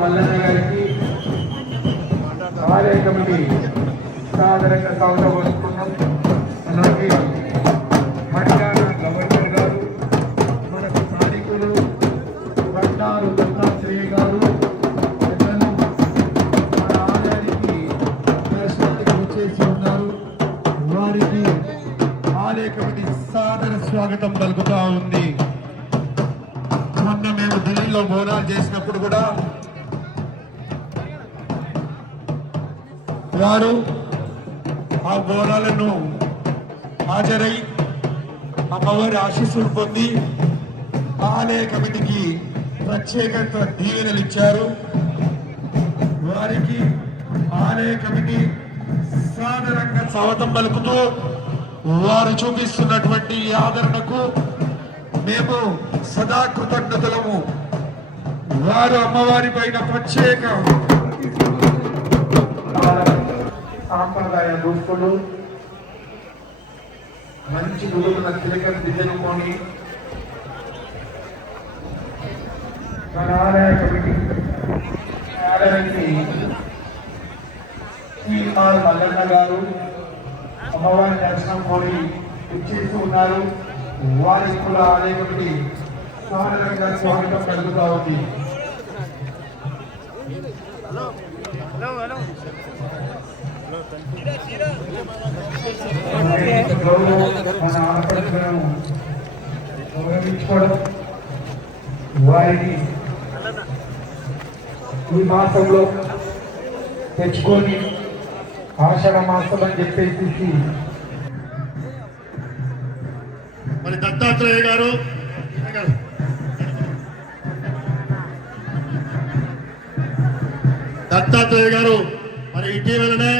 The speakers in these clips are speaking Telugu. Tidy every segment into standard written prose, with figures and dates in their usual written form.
మల్లన్న గారికి ఆలయ కమిటీ సాధారణంగా స్వాగతం వస్తున్నాం. అలాగే మధ్యాహ్న గవర్నర్ గారు, మనకు స్థానికులు బండారు దత్తాత్రేయ గారు పెద్దలు మన ఆలయానికి దర్శనానికి వచ్చేసి ఉన్నారు. వారికి ఆలయ కమిటీ సాదర స్వాగతం పలుకుతా ఉంది. మొన్న మేము ఢిల్లీలో బోనాలు చేసినప్పుడు కూడా వారు ఆ బోనాలను హాజరై అమ్మవారి ఆశీస్సులు పొంది ఆలయ కమిటీకి ప్రత్యేకంగా దీవెనలు ఇచ్చారు. వారికి ఆలయ కమిటీ సాధారణంగా స్వాగతం పలుకుతూ వారు చూపిస్తున్నటువంటి ఆదరణకు మేము సదా కృతజ్ఞతలము. వారు అమ్మవారి పైన ప్రత్యేక సాంప్రదాయ దుస్తులు, మంచి నుదుగున తిలకం దిద్దుకొని మన ఆలయ కమిటీ ఆలయానికి శ్రీమార్ మల్లన్న గారు అమ్మవారి దర్శనం కోరి ఇచ్చేస్తూ ఉన్నారు. వారికి కూడా ఆలయ కమిటీ సాధారణంగా స్వాగతం కలుగుతా ఉంది. మన ఆడపడులను గౌరవించుకోవడం, వారిని ఈ మాసంలో తెచ్చుకొని ఆషాఢ మాసం అని చెప్పేసి మరి దత్తాత్రేయ గారు మరి ఇటీవలనే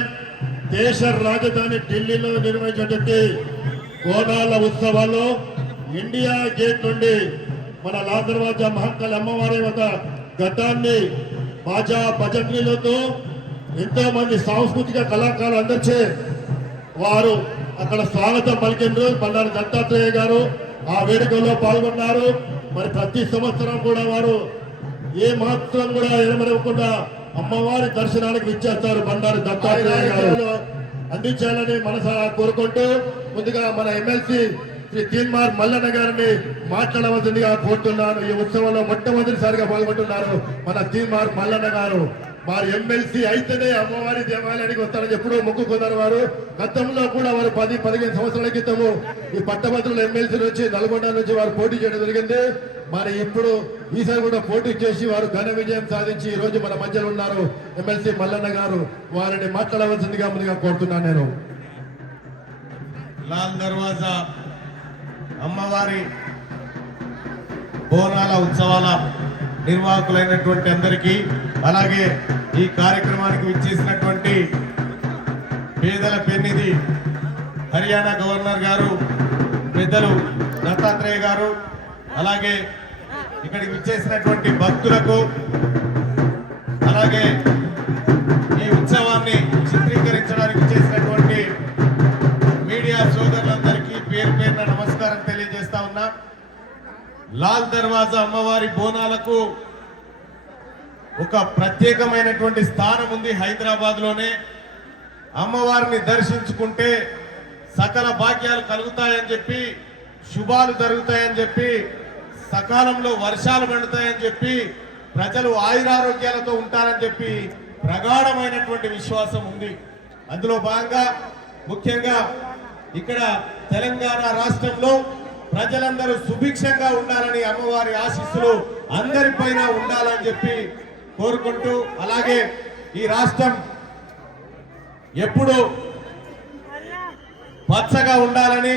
దేశ రాజధాని ఢిల్లీలో నిర్వహించినటువంటి బోనాల ఉత్సవాల్లో ఇండియా గేట్ నుండి మన లాల్ దర్వాజా మహంకాళి అమ్మవారి యొక్క ఘటాన్ని బాజా భజనలతో ఎంతో మంది సాంస్కృతిక కళాకారులు అందరిచే వారు అక్కడ స్వాగతం పలికిండ్రు. బండారు దత్తాత్రేయ గారు ఆ వేడుకల్లో పాల్గొన్నారు. మరి ప్రతి సంవత్సరం కూడా వారు ఏ మాత్రం కూడా ఎనమరవకుండా అమ్మవారి దర్శనానికి ఇచ్చేస్తారు. బండారు దత్తాత్రేయ గారు అందించాలని మనసారా కోరుకుంటూ ముందుగా మన ఎమ్మెల్సీ శ్రీ తీన్మార్ మల్లన్న గారిని మాట్లాడవలసిందిగా కోరుతున్నాను. ఈ ఉత్సవంలో మొట్టమొదటిసారిగా పాల్గొంటున్నారు మన తీన్మార్ మల్లన్న గారు. వారు ఎమ్మెల్సీ అయితేనే అమ్మవారి దేవాలయానికి వస్తారని ఎప్పుడూ మొక్కుకున్నారు. వారు గతంలో కూడా వారు 10-15 సంవత్సరాల క్రితము ఈ పట్టభద్రుల ఎమ్మెల్సీ నుంచి నల్గొండ నుంచి వారు పోటీ చేయడం జరిగింది. మరి ఇప్పుడు ఈసారి కూడా పోటీ చేసి వారు ఘన విజయం సాధించి ఈ రోజు మన మధ్యలో ఉన్నారు ఎమ్మెల్సీ మల్లన్న గారు. వారిని మాట్లాడవలసిందిగా ముందుగా కోరుతున్నాను. నేను లాల్ దర్వాజా అమ్మవారి బోనాల ఉత్సవాల నిర్వాహకులైనటువంటి అందరికీ, అలాగే ఈ కార్యక్రమానికి విచ్చేసినటువంటి పేదల పెన్నిధి హర్యానా గవర్నర్ గారు, పెద్దలు దత్తాత్రేయ గారు, అలాగే ఇక్కడికి విచ్చేసినటువంటి భక్తులకు, అలాగే ఈ ఉత్సవాన్ని చిత్రీకరించడానికి చేసినటువంటి మీడియా సోదరులందరికీ పేరు పేరున నమస్కారం తెలియజేస్తా ఉన్నా. లాల్ దర్వాజా అమ్మవారి బోనాలకు ఒక ప్రత్యేకమైనటువంటి స్థానం ఉంది హైదరాబాద్ లోనే. అమ్మవారిని దర్శించుకుంటే సకల భాగ్యాలు కలుగుతాయని చెప్పి, శుభాలు జరుగుతాయని చెప్పి, సకాలంలో వర్షాలు పడుతాయని చెప్పి, ప్రజలు ఆయురారోగ్యాలతో ఉంటారని చెప్పి ప్రగాఢమైనటువంటి విశ్వాసం ఉంది. అందులో భాగంగా ముఖ్యంగా ఇక్కడ తెలంగాణ రాష్ట్రంలో ప్రజలందరూ సుభిక్షంగా ఉండాలని, అమ్మవారి ఆశీస్సులు అందరిపైన ఉండాలని చెప్పి కోరుకుంటూ, అలాగే ఈ రాష్ట్రం ఎప్పుడు పచ్చగా ఉండాలని,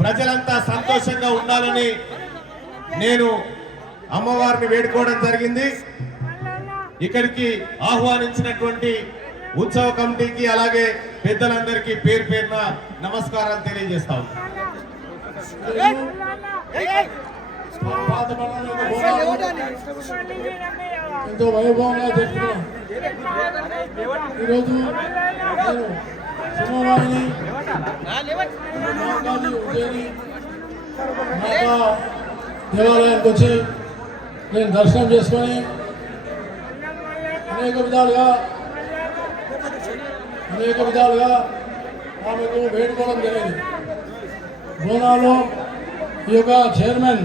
ప్రజలంతా సంతోషంగా ఉండాలని నేను అమ్మవారిని వేడుకోవడం జరిగింది. ఇక్కడికి ఆహ్వానించినటువంటి ఉత్సవ కమిటీకి అలాగే పెద్దలందరికీ పేరు పేరున నమస్కారాలు తెలియజేస్తాం. ఎంతో వైభవంగా జరుపుకున్నాం. ఈరోజు నేను సింహవాహిని ఉజ్జయిని మాతా దేవాలయానికి వచ్చి నేను దర్శనం చేసుకొని అనేక విధాలుగా ఆమెకు వేడుకోవడం జరిగింది. బోనాలో ఈ యొక్క చైర్మన్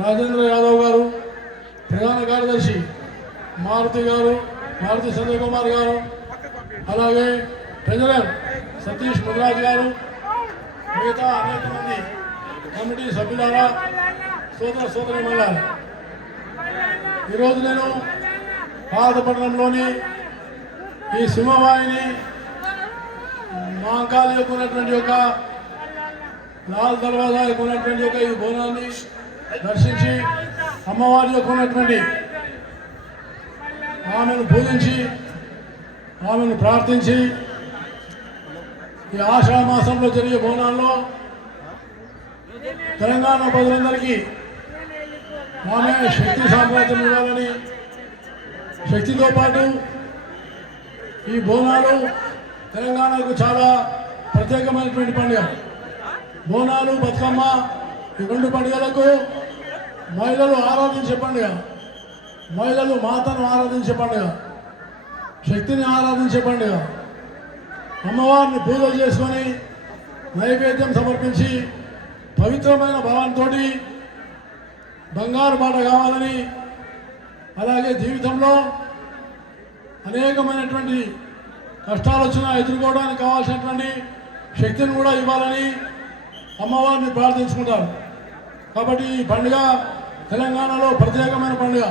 రాజేంద్ర యాదవ్ గారు, ప్రధాన కార్యదర్శి మారుతి సంజయ్ కుమార్ గారు, అలాగే ట్రెజరర్ సతీష్ ముద్రాజ్ గారు, మిగతా అనేక మంది కమిటీ సభ్యులారా, సోదరీమణులారా, ఈరోజు నేను పాతపట్నంలోని ఈ సింహవాహిని మహంకాళి యొక్క ఉన్నటువంటి యొక్క లాల్ దర్వాజా యొక్క ఉన్నటువంటి యొక్క ఈ బోనాన్ని దర్శించి అమ్మవారి యొక్క ఉన్నటువంటి ఆమెను పూజించి ఆమెను ప్రార్థించి ఈ ఆషాఢ మాసంలో జరిగే బోనాల్లో తెలంగాణ ప్రజలందరికీ ఆమె శక్తి సామ్రాజ్యం ఇవ్వాలని, శక్తితో పాటు ఈ బోనాలు తెలంగాణకు చాలా ప్రత్యేకమైనటువంటి పండుగ. బోనాలు, బతుకమ్మ ఈ రెండు పండుగలకు మహిళలు ఆరాధించే పండుగ, మహిళలు మాతను ఆరాధించే పండుగ, శక్తిని ఆరాధించే పండుగ. అమ్మవారిని పూజలు చేసుకొని నైవేద్యం సమర్పించి పవిత్రమైన భావంతో బంగారు బాట కావాలని, అలాగే జీవితంలో అనేకమైనటువంటి కష్టాలు వచ్చినా ఎదుర్కోవడానికి కావాల్సినటువంటి శక్తిని కూడా ఇవ్వాలని అమ్మవారిని ప్రార్థించుకుంటారు. కాబట్టి ఈ పండుగ తెలంగాణలో ప్రత్యేకమైన పండుగ.